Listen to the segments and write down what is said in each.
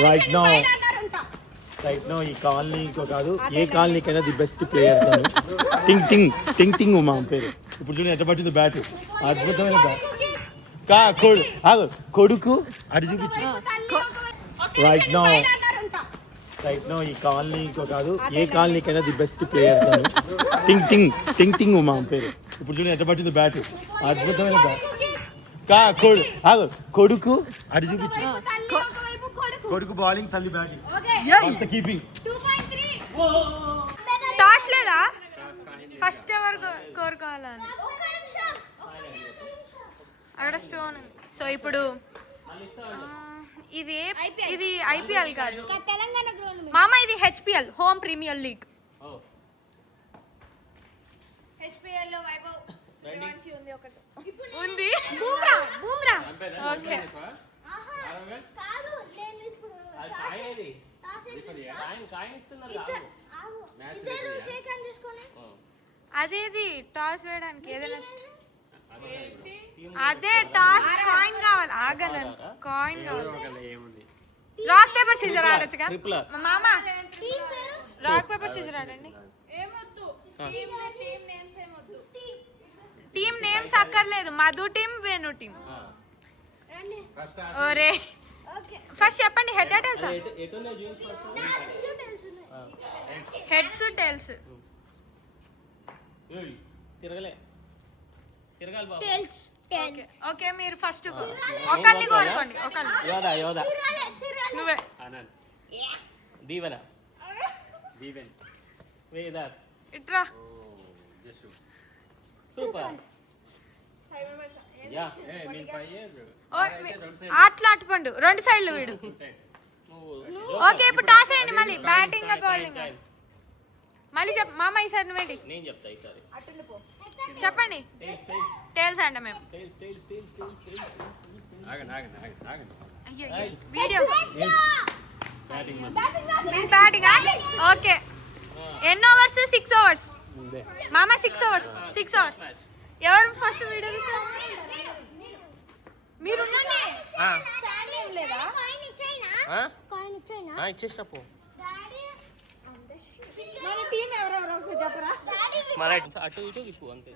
Right no ఈ కాలనీకో కాదు ఏ కాలనీకైనా the best player టింగ్ టింగ్ టింగ్ టింగ్ ఉమా పేరు. ఇప్పుడు చూడండి ఎట్ట పట్టింది బ్యాట్, అద్భుతమైన బ్యాట్. కొడుకు అటు చూపించి. రైట్ నో ఈ కాలనీకో కాదు ఏ కాలనీకైనా ది బెస్ట్ ప్లేయర్ టింగ్ టింగ్ టింగ్ టింగ్ ఉమా పేరు. ఇప్పుడు చూడండి ఎట్ట పట్టింది బ్యాట్, అద్భుతమైన బ్యాట్. కొడుకు అటు చూపించి. కొడుకు బౌలింగ్, తల్లి బ్యాటింగ్, కీపింగ్. టాస్ లేదా ఫస్ట్ ఎవరు కోరుకోవాలని అక్కడ స్టోన్. సో ఇప్పుడు ఇది ఇది ఐపీఎల్ కాదు మామ, ఇది హెచ్పిఎల్, హోమ్ ప్రీమియర్ లీగ్. ఉంది. ఓకే అదేది టాస్ వేయడానికి ఏదైనా అదే టాస్ కాయిన్ కావాలి. ఆగలను కాయిన్ కావాలి. రాక్ పేపర్ సీజర్ ఆడొచ్చుగా మామ. రాక్ పేపర్ సీజర్ ఆడండి. టీమ్ నేమ్స్ అక్కర్లేదు. Madhu team, Venu team. ఓరే ఫస్ట్ చెప్పండి. Head tiles, heads tiles. Okay మీరు ఫస్ట్ ఒకళ్ళని కోరుకోండి. నువ్వే. ఇట్రా. అట్లా అటుపండు రెండు సైడ్లు వీడు. ఓకే ఇప్పుడు టాస్ అయ్యండి. మళ్ళీ బ్యాటింగ్ బౌలింగ్ మళ్ళీ చెప్ప మామ. ఈ సైడ్ నువ్వేంటి చెప్పండి. టేల్స్ అంట మేము. Video batting. ఓకే ఎన్ని ఓవర్స్? 6 ఓవర్స్ మామ. 6 ఓవర్స్. ఎవరు ఫస్ట్ వీడియో తీసారు? మీరు ఇచ్చేసినప్పు అటు ఇటు ఇప్పు అంతే.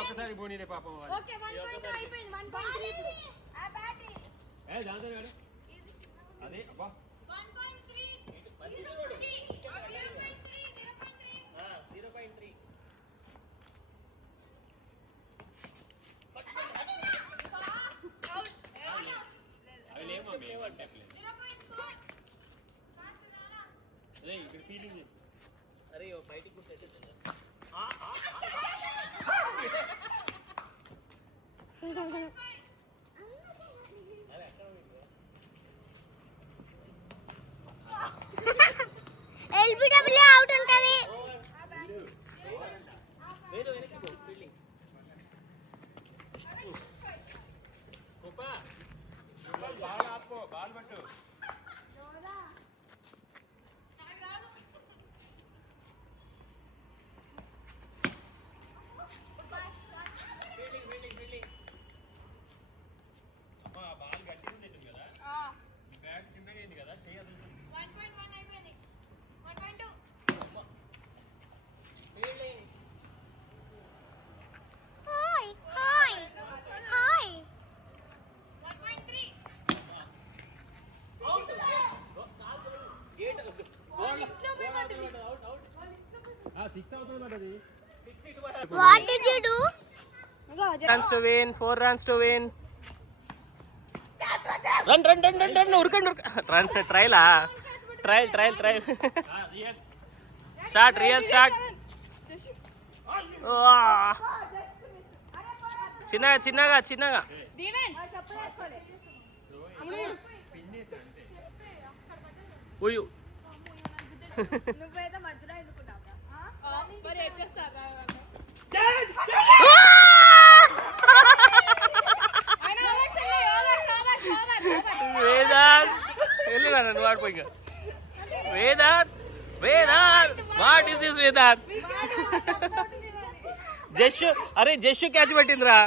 ఒకసారి పోనీలే పాపం. ఓకే 1.2 అయిపోయింది. 1.3 ఆ బ్యాటరీ దాంతో అదే అబ్బా 1.3 0.3 అవి లేమా మేము అంటే 0.4 అరే ఇక్కడ ఫీలింగ్. అరే బయటికి కూర్చోండి. ఎల్బిడబ్ల్యూ అవుట్ ఉంటది. వేదో వెనక్కి పో ఫీల్డింగ్. కోపా బాల్ ఆపో, బాల్ పట్టు. లోదా నాకు రాదు. Fielding What did you do? runs to win, 4 runs to win. Run, urkandu. Run, trial. Start, real start. చిన్నగా ఉయ్యు నువ్వేదో మధ్యలో ఎందుకున్నావా మరి ఎచ్చేస్తారా వేదాంత్ వెళ్ళినా నన్ను వాడిపోయి Vedant what is this Vedant జస్సు క్యాచ్ పట్టిందిరా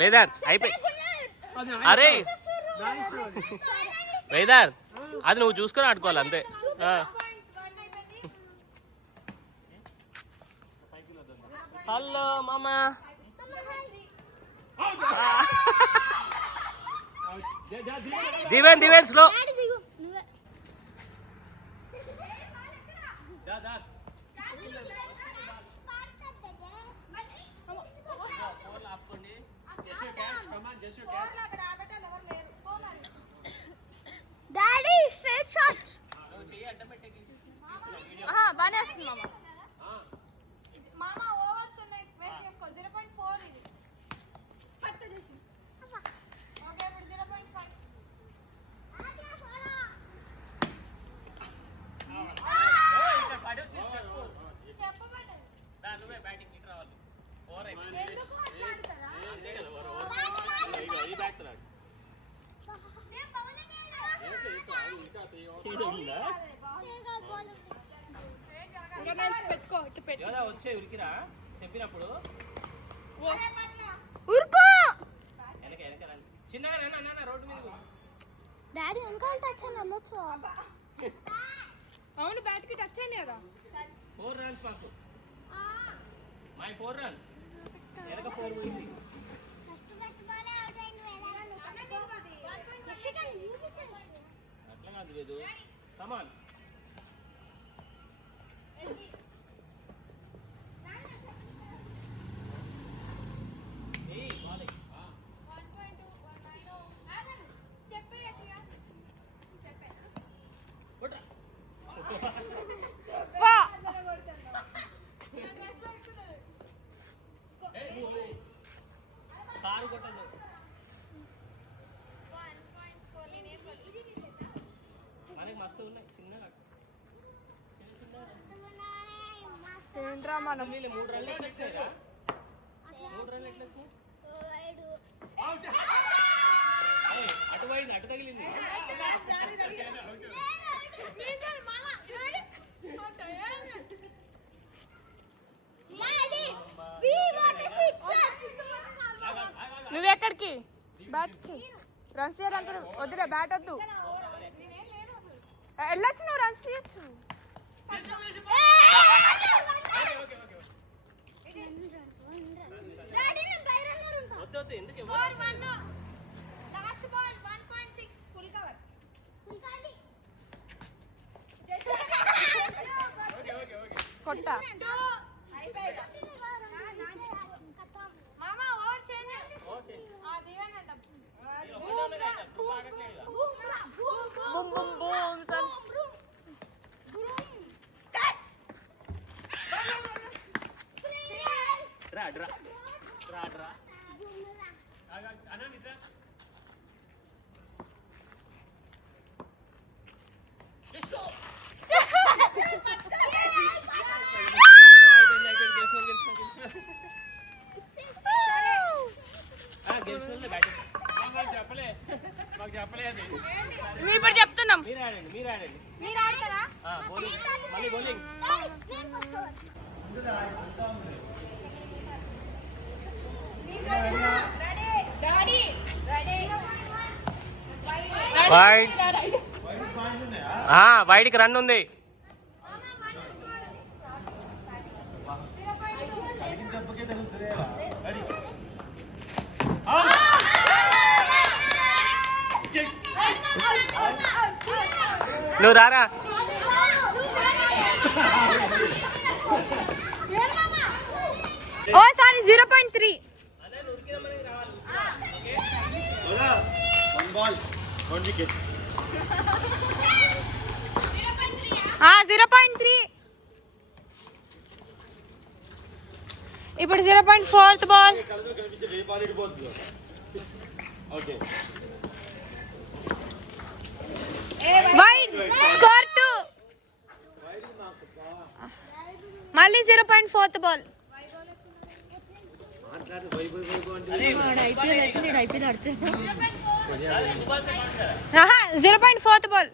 వేదాంత్ అయిపోయి అరే వేదాంత్ అది నువ్వు చూసుకొని ఆడుకోవాలి అంతే హలో మామా దివెన్ స్లో Daddy, straight shot. బానే వస్తుంది మామ ఓవర్స్ ఉన్నాయి వేస్ట్ చేసుకో 0.4 ఇది ఓకే ఇప్పుడు 0.5 స్టెప్ పడ్డది నువ్వే బ్యాటింగ్ ఇట్ రావాలి ఎందుకు ఆడతారా వచ్చే ఉరికిరా చెప్పినప్పుడు ఉరుకో చిన్నగా రోడ్డు మీద డాడీ వెనకాల టచ్ అని వెళ్ళొచ్చు అవును బ్యాట్ కి టచ్ అయింది కదా 4 runs మాకు మై 4 runs వెనక 4 పోయింది ఫస్ట్ బాల్ అవుట్ అయింది అట్లా కాదు లేదు కమాన్ కారు కొట్టదు మనకి మస్తు ఉన్నాయి చిన్నగా ఏంట్రా మనం 3 రన్లు ఎట్లా వచ్చినాయిరా 3 రన్లు ఎట్లా వచ్చినాయి అటు పోయింది అటు తగిలింది నువ్వెక్కడికి బ్యాట్ రన్స్ చేయాలంటారు వద్దులే బ్యాట్ వద్దు వెళ్ళొచ్చు నువ్వు రన్స్ చేయొచ్చు వద్దు ఎందుకు కొట్ట బూమ్ బూమ్ బూమ్ రా మీ ఇప్పుడు చెప్తున్నాం మీరు ఆడండి మీరు ఆడతారా మళ్ళీ బౌలింగ్ వైడ్కి రన్ ఉంది నువ్వు రారా. ఓ సారీ 0.3. 1 ball 1 wicket. 0.3. ఇప్పుడు 0.4th ball. Okay wide score 2. మళ్ళీ 0.4th ball. 0.4th ball.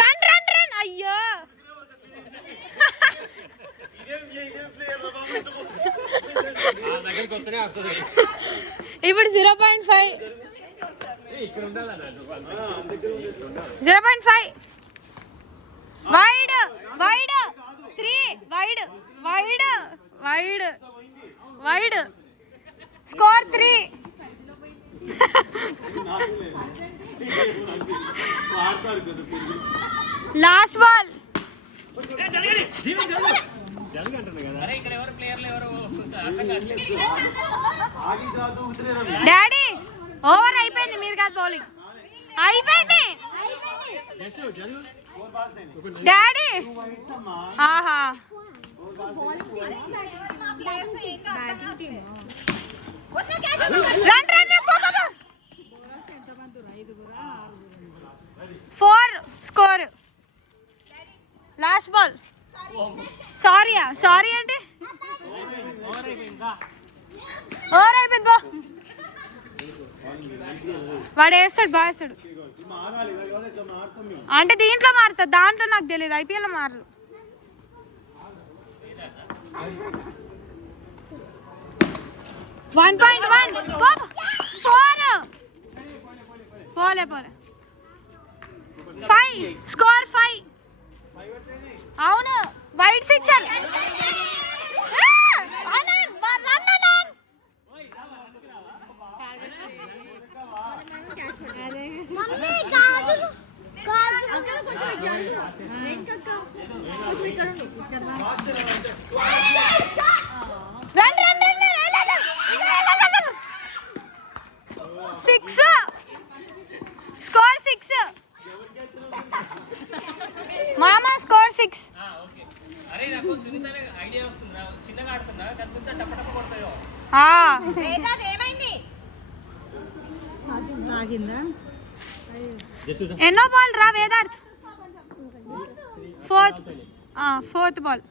Run run run. అయ్యో ఇప్పుడు 0.5. 0.5 wide wide 3 wide wide wide wide score 3. Last ball. Daddy over అయిపోయింది. మీరు కాదు బౌలింగ్ అయిపోయింది డాడీ. ఆహా run run 4 score. Last ball. Sorry అంటే over అయిపోయింది బా. వాడు వేస్తాడు బాగా వేస్తాడు అంటే దీంట్లో మారుతుంది, దాంట్లో నాకు తెలియదు. ఐపీఎల్ మారదు. 1.1 పోలే 5 స్కోర్ 5. అవును white sixer. Run run 6 score 6. మామా స్కోర్ 6. అరే నాకు సునీత ఐడియా వస్తుందా? చిన్నగా ఆడుతుందా కానీ సునీత టపటప కొడతాయో. ఎన్నో బాల్ రా Vedarth? 4th ball.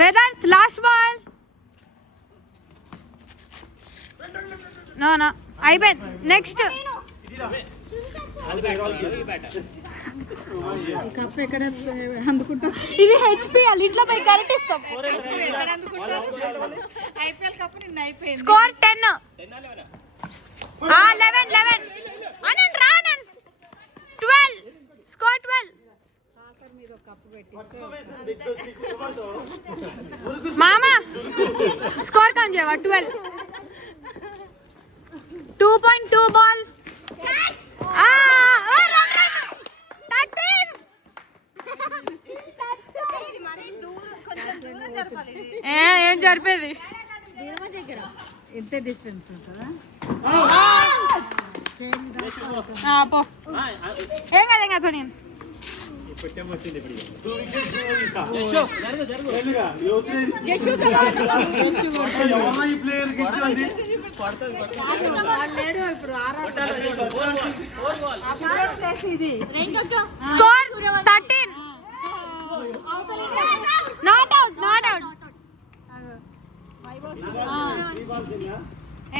Vedarth last ball. No అయిపోయింది. నెక్స్ట్ ఇది హెచ్పిఎల్ ఇంట్లో పోయి కరెక్ట్ ఇస్తాం. స్కోర్ 10. 11 అనంత్ రానంత్ 12 స్కోర్ 12. మామా స్కోర్ కౌంట్ చేయవా? 12. 2.2 బాల్. 13. ఏం జరిపేది? ఎంత డిస్టెన్స్ ఉంటుందా? పో ఏం కదా నేను స్కోర్ 13. Not out.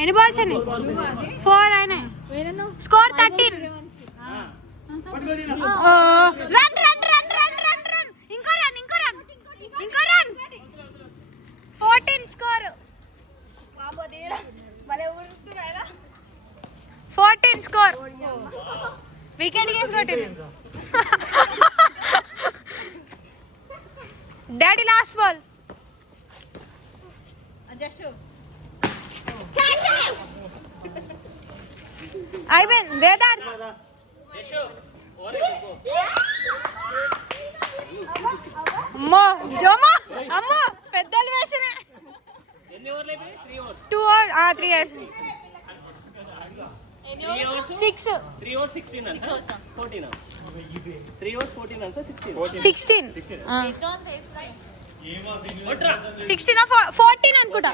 ఎన్ని బాల్స్ అని? 4 అయినాయి. స్కోర్ 13. రన్ ఇంకో run 14 score 14 score wicket case కొట్టింది డాడీ లాస్ట్ బాల్ అయిపోయింది వేదాంత్ అమ్మో జోమా అమ్మో పెద్దలు వేసిన 2 or 3 years 6 3 overs 16 runs 14 3 overs 14 runs 16 16 14 అనుకుంటా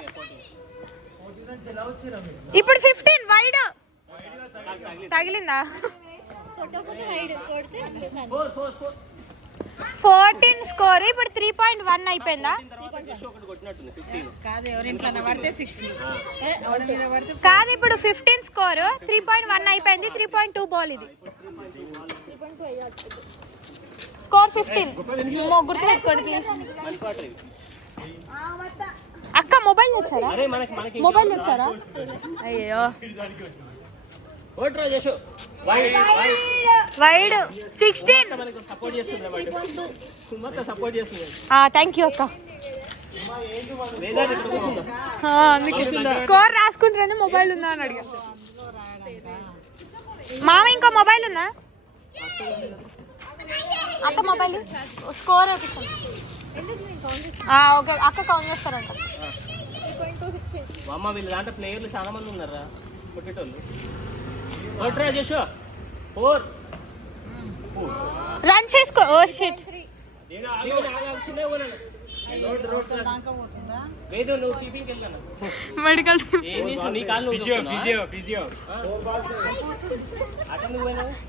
ఇప్పుడు 15 వైడ్ తగిలిందా 14 స్కోర్ ఇప్పుడు 3.1 అయిపోయిందా కాదు ఇప్పుడు 15 స్కోర్ 3.1 అయిపోయింది 3.2 బాల్ ఇది స్కోర్ 15 గుర్తుపెట్టుకోండి ప్లీజ్ అక్క మొబైల్ తెచ్చారా మొబైల్ తెచ్చారా అయ్యో వైడ్ 16 థ్యాంక్ యూ అక్క స్కోర్ రాసుకుంటారని మొబైల్ ఉందా అని అడిగా మామ ఇంకో మొబైల్ ఉందా అక్క మొబైల్ స్కోర్ ఓకే అక్క కౌంట్ చేస్తారంట అమ్మ వీళ్ళ దాంట్లో ప్లేయర్లు చాలా మంది ఉన్నారా కొట్టేటోళ్ళు రన్స్ వేసుకో ఓ షిట్ మెడికల్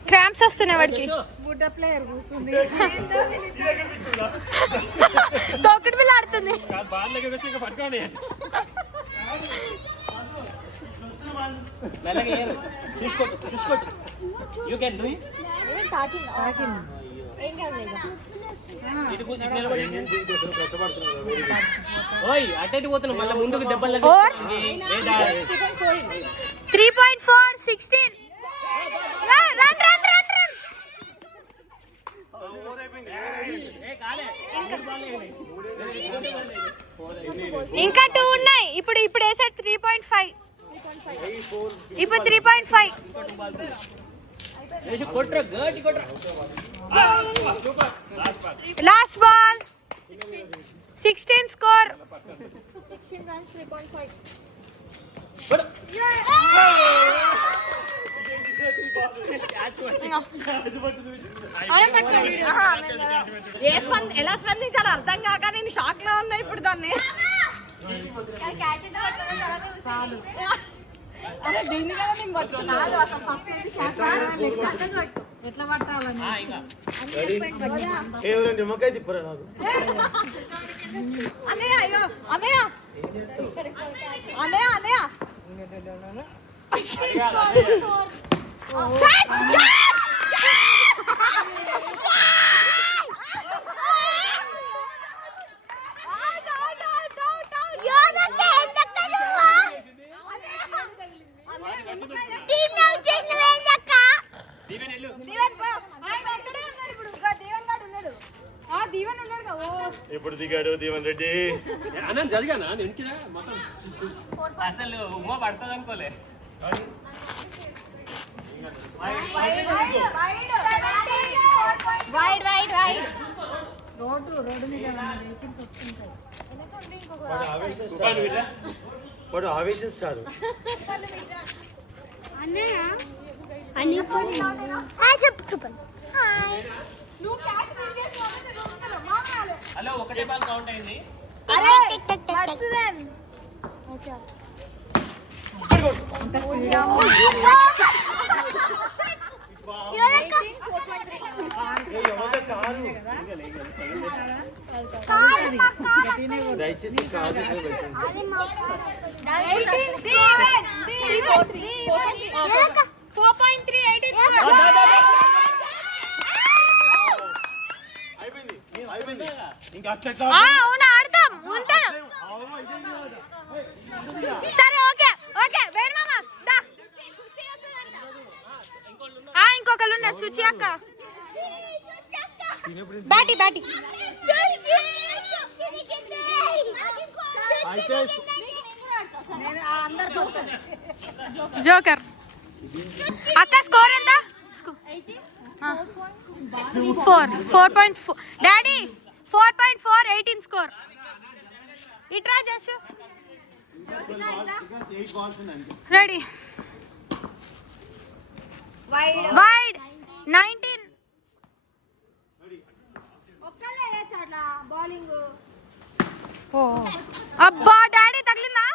క్రాంప్స్ వస్తున్నాయి వాడికి బుడ్డ ప్లేయర్ కూర్చుంది తొక్కటి పిల్ల ఆడుతుంది అటు పోతున్నా మళ్ళీ ముందుకు దెబ్బలు 3.4 16 ఇంకా 2 ఉన్నాయి ఇప్పుడు వేసాడు 3.5 ఇప్పుడు 3.5 లాస్ట్ బాల్ 16 స్కోర్ 16 runs 3.5 ఎలా స్పందించాలో అర్థం కాక నేను షాక్ లో ఉన్నా ఇప్పుడు దాన్ని దీన్ని కదా నేను పట్టుకున్నా ఎట్లా పట్టాలని నిమ్మకాయ తిప్పరా నాకు అన్నయ్య అయ్యో అన్నయ్య అన్నయ్య అన్నయ్య ఇప్పుడు దిగాడు దీవెన్ రెడ్డి అన్న జరిగానా అసలు ఉమ్మ పడుతుంది అనుకోలే వైడ్ వైడ్ వైడ్ రోడ్డు మీద వాడు ఆవేశిస్తాడు అన్నయ్య అన్నయ్య చెప్పు హాయ్ హలో ఒకటే బాల్ కౌంట్ అయింది అరే మర్చిదన్ ఓకే దయచేసి కాదు 4.3 అయిపోయింది ఇంకా అట్లా అవునా ఆడతాం ఉంటాను అక్క బ్యాటి బ్యాటి జోకర్ అక్క స్కోర్ ఎంత 4.4 డాడీ 4.4 18 స్కోర్ ఇట్రా జషు రెడీ వైడ్ 19 అబ్బా డాడీ తగిలిందా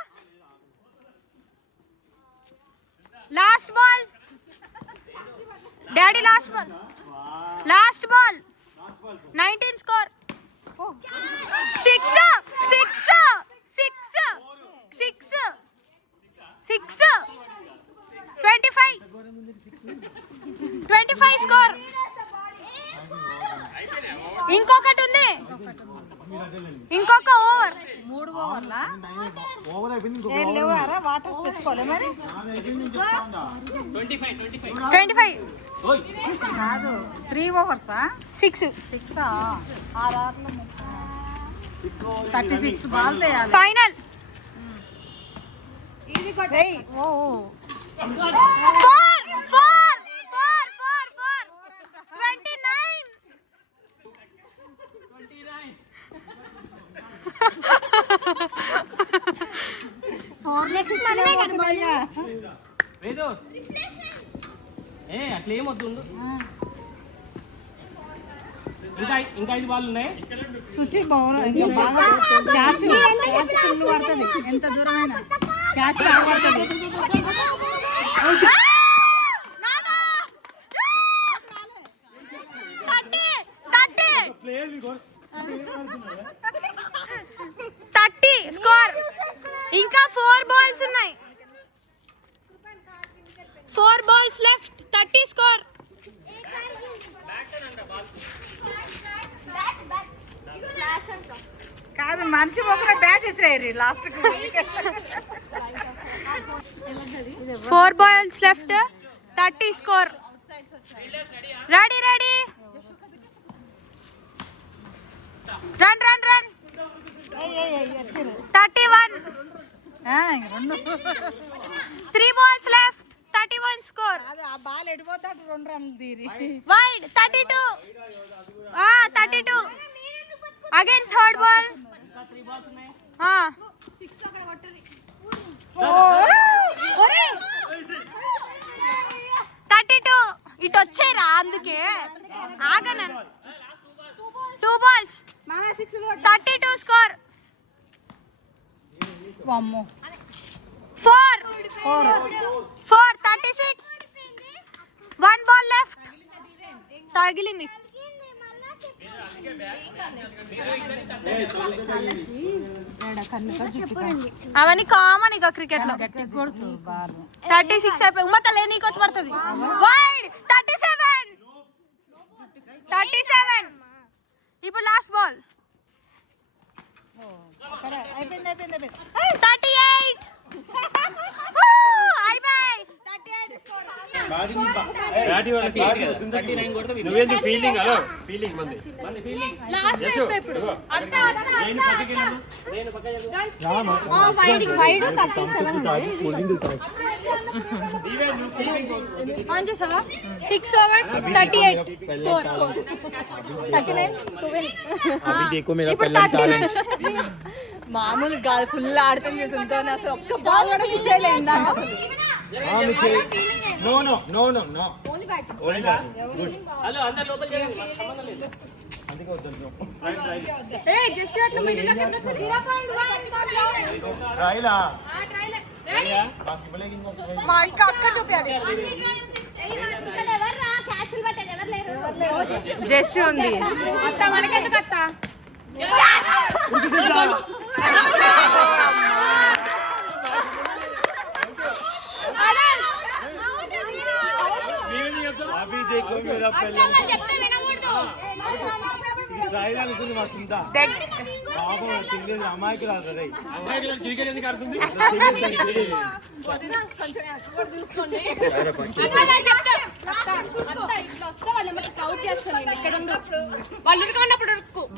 last ball daddy last ball 19 score 25 score ఇంకొకటి ఉంది ఇంకొక ఓవర్ 3 ఓవర్లా ఏం లేవారా వాటర్ తెచ్చుకోలే మరి 25 కాదు 3 ఓవర్సా 6 36 బాల్స్ వేయాలి ఫైనల్ ఇది కొట్టేయ్ ఓ 29 నెక్స్ట్ మనమే కదా వేదు అట్లా ఏమొద్దు ఇంకా 5 బాల్ ఉన్నాయి సుచి బౌల్ ఇంకా బాగా క్యాచ్ ఫుల్ పడుతుంది ఎంత దూరమైనా క్యాచ్ పడుతుంది స్కోర్ ఇంకా 4 బాల్స్ ఉన్నాయి 4 బాల్స్ లెఫ్ట్ 30 స్కోర్ కాదు మనిషి ఒకరే బ్యాట్ ఇసిరేరి last 4 balls left 30 score ready run 31 3 balls left 31 score అది ఆ బాల్ ఎడిపోతాడు 2 రన్లు తీరి వైడ్ 32 32 అగైన్ థర్డ్ బాల్ 32 ఇటు వచ్చేరా అందుకే ఆగను 2 బాల్స్ 32 స్కోర్ వామ్మో 36 1 బాల్ లెఫ్ట్ తగిలింది అవన్నీ కామన్ ఇక క్రికెట్ లో గట్టి కొడుతు బాల్ 36 అయిపోయి ఉమ్మతలే నీకు వచ్చి పడుతుంది వైడ్ 37 ఇప్పుడు లాస్ట్ బాల్ అయిపోయింది 38 అయిపోయి నువ్వేందుకు ఫీల్డింగ్ హలో ఫీల్డింగ్ మంది లాస్ట్ ఇప్పుడు ఆన్ చేసావా 6 ఓవర్స్ 38 స్కోర్ 39 ఇప్పుడు 39 మామూలు కాదు ఫుల్ ఆడతాం చేస్తుంటే అసలు ఒక్క బాల్ కూడా మిస్ చేయలేదు హలో అందరు లోపల మా ఇంకా అక్కడ చూపించాలి జస్ట్ ఉంది అత్త మనకెందుకు అత్త अभी देखो मेरा पहले ట్రైల్ అనుకుంది మా చింత పాపం తిరిగేది అమ్మాయికి రాదు రే క్రికెట్ ఎందుకు ఆడుతుంది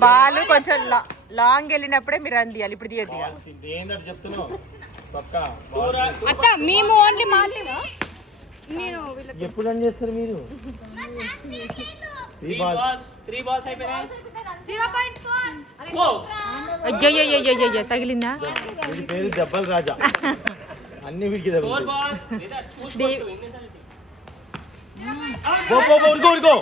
బాలు కొంచెం లాంగ్ వెళ్ళినప్పుడే మీరు అని తీయాలి, ఇప్పుడు తీయద్దు. ఏంటంటే చెప్తున్నావు పక్క అత్త మేము ఓన్లీ మాలేనా నేను ఎప్పుడు రన్ చేస్తారు మీరు? 3 balls అయిపోయినాయి. 0.4 అయ్యో తగిలిందా? వీడి పేరు దెబ్బల రాజా, అన్ని వీడికి దెబ్బలు. ఊరుకో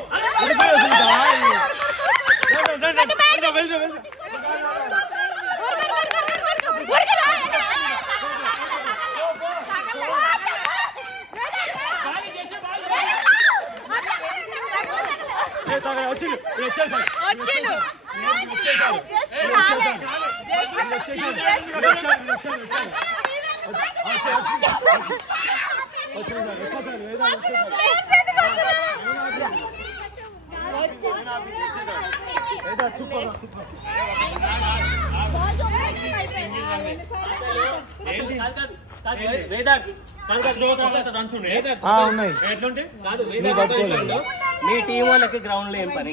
మీ టీం వాళ్ళకి గ్రౌండ్ లో ఏం పని?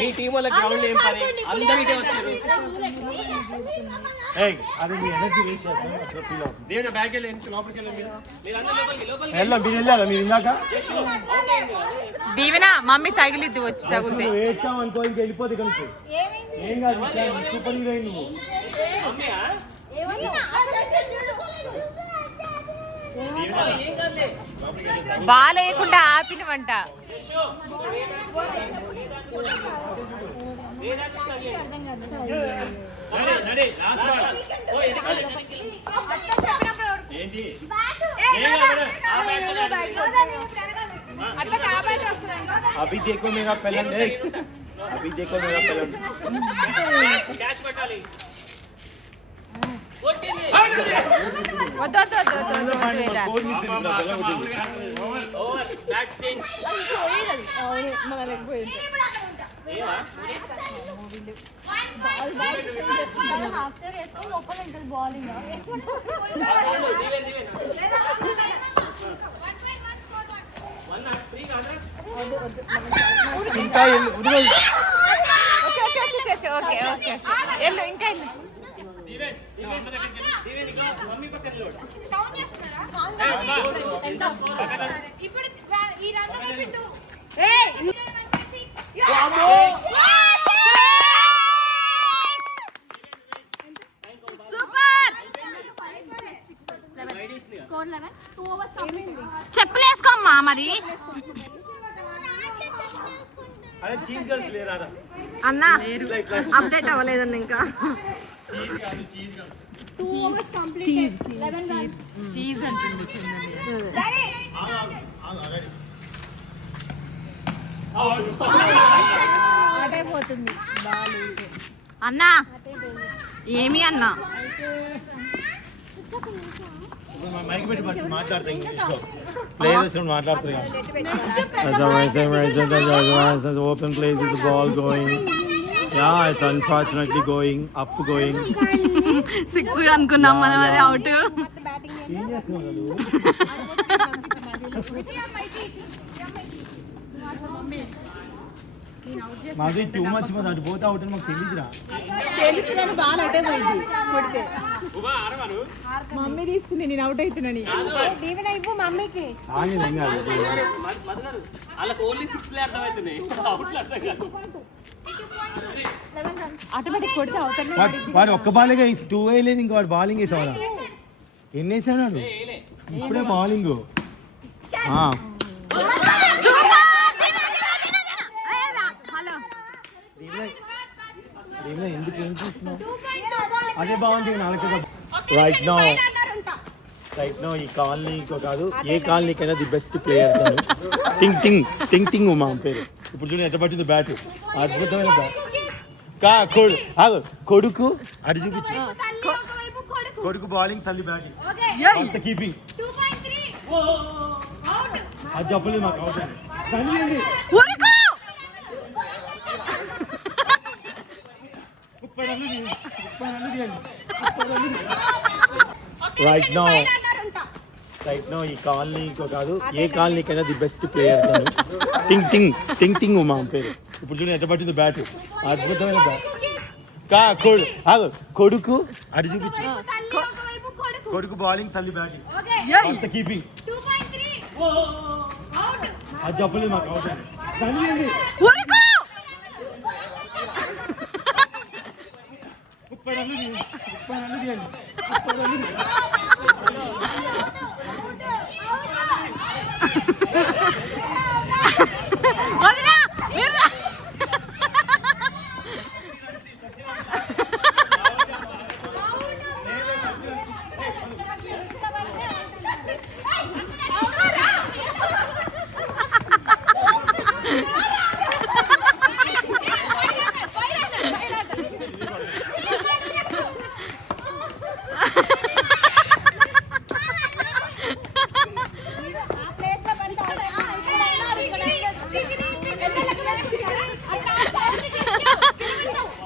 మీ టీం వాళ్ళకి గ్రౌండ్ లో ఏం పని? అందరూ ఇటే వచ్చారు. అది మీ ఎనర్జీ వేస్ట్ దేవుని బ్యాక్ వెళ్ళి లోపలికి వెళ్ళండి. మీరు అందరూ లోపలికి మీరు వెళ్ళాలా? మీరు ఇందాక దీవెన మమ్మీ తగిలిద్దు, వచ్చి తగులుతాయి. ఏడ్చాం అనుకో, ఇంక వెళ్ళిపోతే కలిసి ఏం కాదు. సూపర్ హీరోయిన్ నువ్వు. బాలేయకుండా ఆపినవంట. अभी देखो मेरा पेलन, अभी देखो मेरा पेलन. ఇంకా ఓకే ఓకే వెళ్ళు, ఇంకా వెళ్ళు. చెప్పులేసుకోమ్మా మరి. అరే చీజ్ గర్ల్స్ లేరా అన్న అప్డేట్ అవ్వలేదన్న ఇంకా. చీజ్ అంటుంది అన్నా. ఏమి అన్నా? మైక్ పెట్టి మాట్లాడతా ఇంగ్లీష్లో. ప్లేయర్స్ మాట్లాడుతున్నారు. Open place is the ball going. Yeah, it's unfortunately going up, going. 6 అనుకున్నాం మనం, అది అవుట్. ఏం చేస్తున్నావు నువ్వు? మాది టూ మచ్, మాది అటు పోతే అవుట్ అని మాకు తెలియదురా. తెలుసు కానీ బాగా అటే పోయింది కొడితే. మమ్మీ తీసుకుంది, నేను అవుట్ అవుతున్నాను. ఇవ్వు మమ్మీకి. వాళ్ళకి ఓన్లీ 6 అర్థమవుతుంది, అవుట్లు అర్థం కాదు. ఆటోమేటిక్ కొడితే అవుతాను. వాడు ఒక్క బాలింగ్ 2 వేయలేదు, ఇంకా వాడు బౌలింగ్ వేసేవాడు. ఎన్ని వేసాడు వాడు? ఇప్పుడే బౌలింగ్. ఎందుకు ఏం చూస్తున్నావు? అదే బాగుంది. రైట్ నో ఈ కాలనీకో కాదు, ఏ కాలనీకైనా ది బెస్ట్ ప్లేయర్ తను. టింగ్ టింగ్ టింగ్ టింగ్ ఉమా పేరు. ఇప్పుడు చూడండి ఎట్లా పట్టింది బ్యాట్, అద్భుతమైన బ్యాట్. కొడుకు అడి చూపించు. కొడుకు బౌలింగ్, తల్లి బ్యాటింగ్, అంత కీపింగ్. అది చెప్పలేదు మాకు. అవుట్ రైట్ నో ఈ కాలనీ కాదు ఏ కాలనీకైనా ది బెస్ట్ ప్లేయర్ తను. టింగ్ టింగ్ టింగ్ టింగ్ ఉమా పేరు. ఇప్పుడు చూడండి ఎట్ట పట్టింది బ్యాట్, అద్భుతమైన బ్యాట్. కొడుకు అటు చూపించు, కొడుకు బౌలింగ్, తల్లి బ్యాటింగ్, అంత కీపింగ్. అది చెప్పలేదు మాకు అవుట్.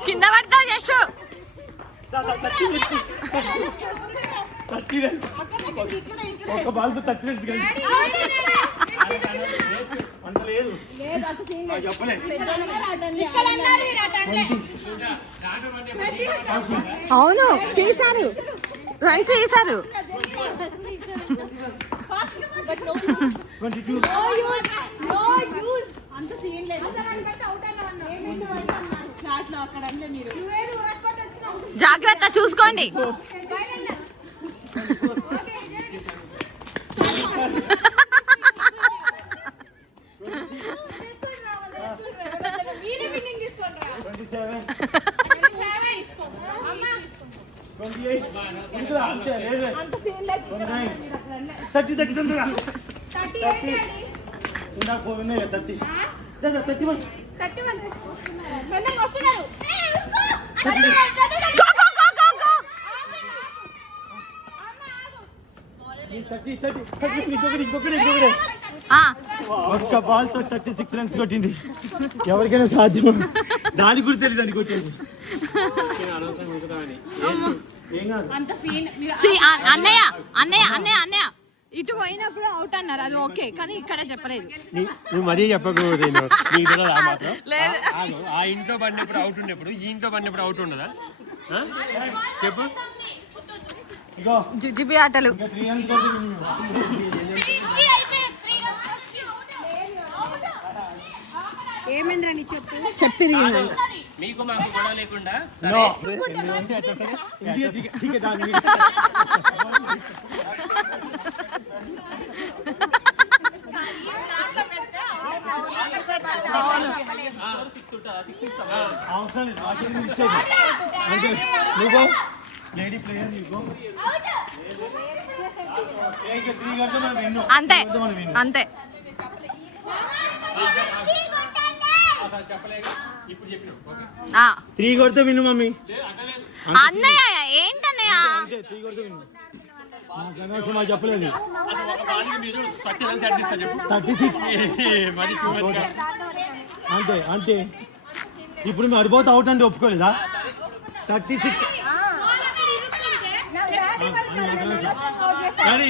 కింద పడతావు చేసు. ఒక బాల్తో 30 రన్స్ కానీ అంత లేదు చెప్పలేదు. అవును తీశారు, రన్స్ తీశారు. 22. జాగ్రత్త చూసుకోండి. ఒక్క బాల్ తో 36 రన్స్ కొట్టింది. ఎవరికైనా సాధ్యం, దాని కూడా తెలియదు అని కొట్టింది. అన్నయ్య అన్నయ్య అన్నయ్య అన్నయ్య ఇటు పోయినప్పుడు అవుట్ అన్నారు, అది ఓకే, కానీ ఇక్కడ చెప్పలేదు. నువ్వు మరీ చెప్పకపోతే ఆ ఇంట్లో పడినప్పుడు అవుట్ ఉండేప్పుడు ఈ ఇంట్లో పడినప్పుడు అవుట్ ఉండదా? చెప్పు. జుజుబి ఆటలు. ఏమైందిరా నీ చెప్పు. చెప్పిరి మీకు మాకు గొడవ లేకుండా అంతే అంతే. త్రీ కొడితే విను మమ్మీ. అన్నయ్య ఏంటన్నయ్య చెప్పలేదు. 36 అంతే అంతే. ఇప్పుడు మేము అడిపోతే అవుట్ అంటే ఒప్పుకోలేదా? 36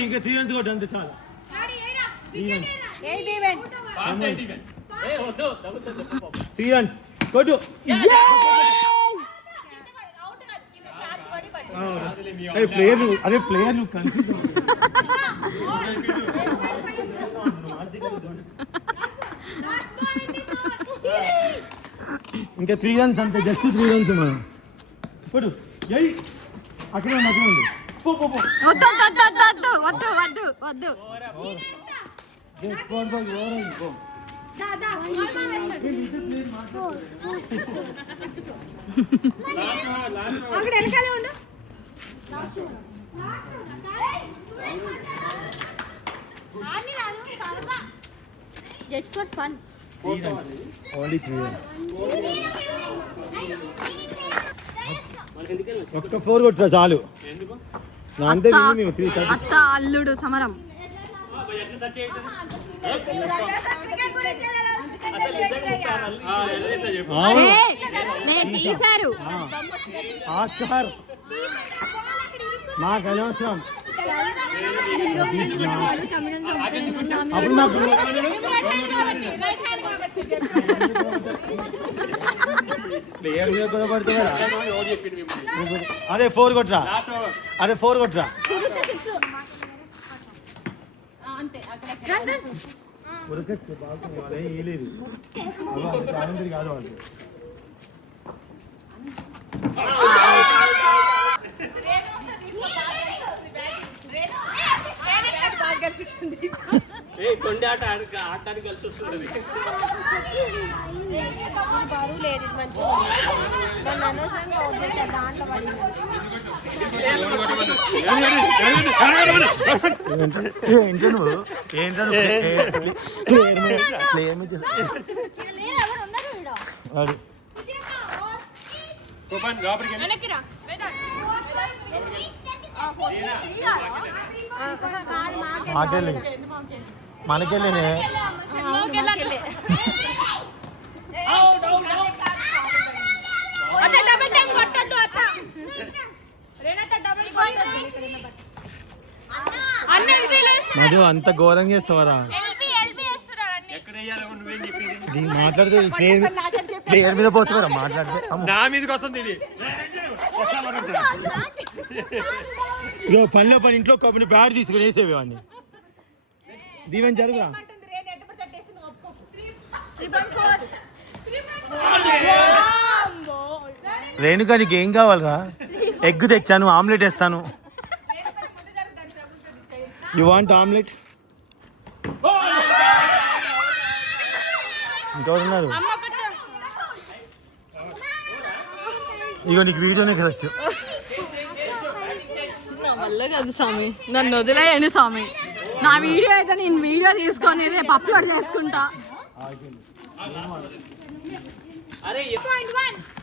ఇంకా 3 రన్స్ కొట్టి అంతే చాలు. 3 రన్స్ కొట్టు. ప్లేయర్ అదే ప్లేయర్ నువ్వు కన్ఫ్యూజ్. ఇంకా 3 రన్స్ అంతే, జస్ట్ 3 రన్స్ మనం కొట్టు. జై అక్కడ అక్కడ ఉంది. వద్దు వద్దు వద్దు వద్దు వద్దు వద్దు. అక్కడ వెనకాలే ఉండు. Just for fun. Only 3 runs. ఒక్క 4 కొట్టరా చాలు. అంతే మేము 3. అత్త అల్లుడు సమరం. తీశారు ఆస్కార్ మాకు అనవసరం అప్పుడు నాకు ప్లేయర్ మీద కూడా పడుతుందా? అరే 4 కొట్రా, అరే 4 కొట్రా. ఉరకచ్చు బాగుంది, వాళ్ళు ఏం వేయలేదు. ఆనందరి కాదు వాళ్ళు. కొండ ఆట ఆడటానికి కలిసి వస్తుంది. బరువు లేదు, ఇది మంచిగా నన్ను అనవసరంగా వదిలేసారు దాంట్లో పడింది. ఏంటో నువ్వు ఏంటో మనకెళ్ళే మధు అంత ఘోరంగా చేస్తావరా? మాట్లాడితే ప్లేయర్ మీద పోతావరా? మాట్లాడితే నా మీదకి వస్తుంది ఇది. ఇగో పనిలో పని ఇంట్లో కొన్ని బ్యాట్ తీసుకుని వేసేవి వాడిని. దీవెన్ జరుగురా. రేణుకా నీకు ఏం కావాలరా? ఎగ్ తెచ్చాను, ఆమ్లెట్ వేస్తాను. You want omelette? ఇంకెవరున్నారు? ఇగో నీకు వీడియోనే కలచ్చు. నా వల్ల కాదు స్వామి, నన్ను వదిలేయండి స్వామి. నా వీడియో అయితే నేను వీడియో తీసుకొని రేపు అప్లోడ్ చేసుకుంటా.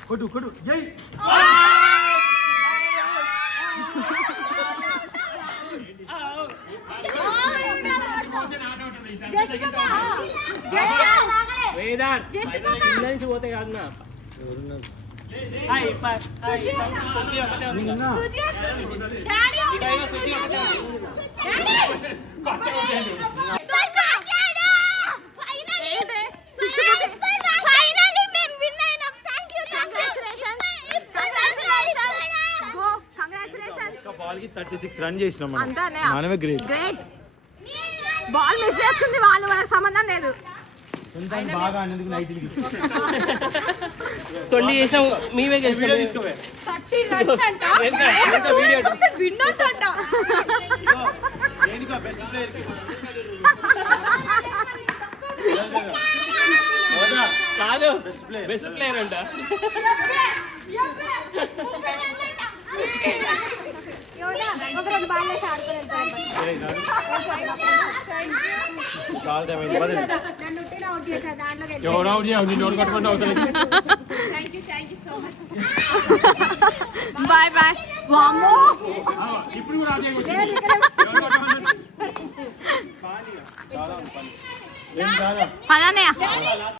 కొట్టు కొట్టు జై. నుంచి పోతే కాదు నా బాల్ కి 36 రన్ చేసినాం మనమే. గ్రేట్. బాల్ మిస్ చేస్తుంది వాళ్ళు, మనకు సంబంధం లేదు. బాగా అన్నందుకు నైట్ తొండి చేసాం మేమే. వీడియో తీసుకోవే. 30 రన్స్ అంట, విన్నర్స్ అంట. దేనికా బెస్ట్ ప్లేయర్ కి కాదు, బెస్ట్ ప్లేయర్ అంట. ఒకరోజు బాగా ఆడుకోలేదు, చాలా టైం అయింది. నన్ను ఉట్టిన అవుట్ చేశారు దాంట్లోకి. ఎవరు అవుట్ చేయాలి? నోట్ కట్టుకుంటూ అవుతుంది. Bye bye. వామ్మో ఇప్పుడు చాలా పదన్నయ్య.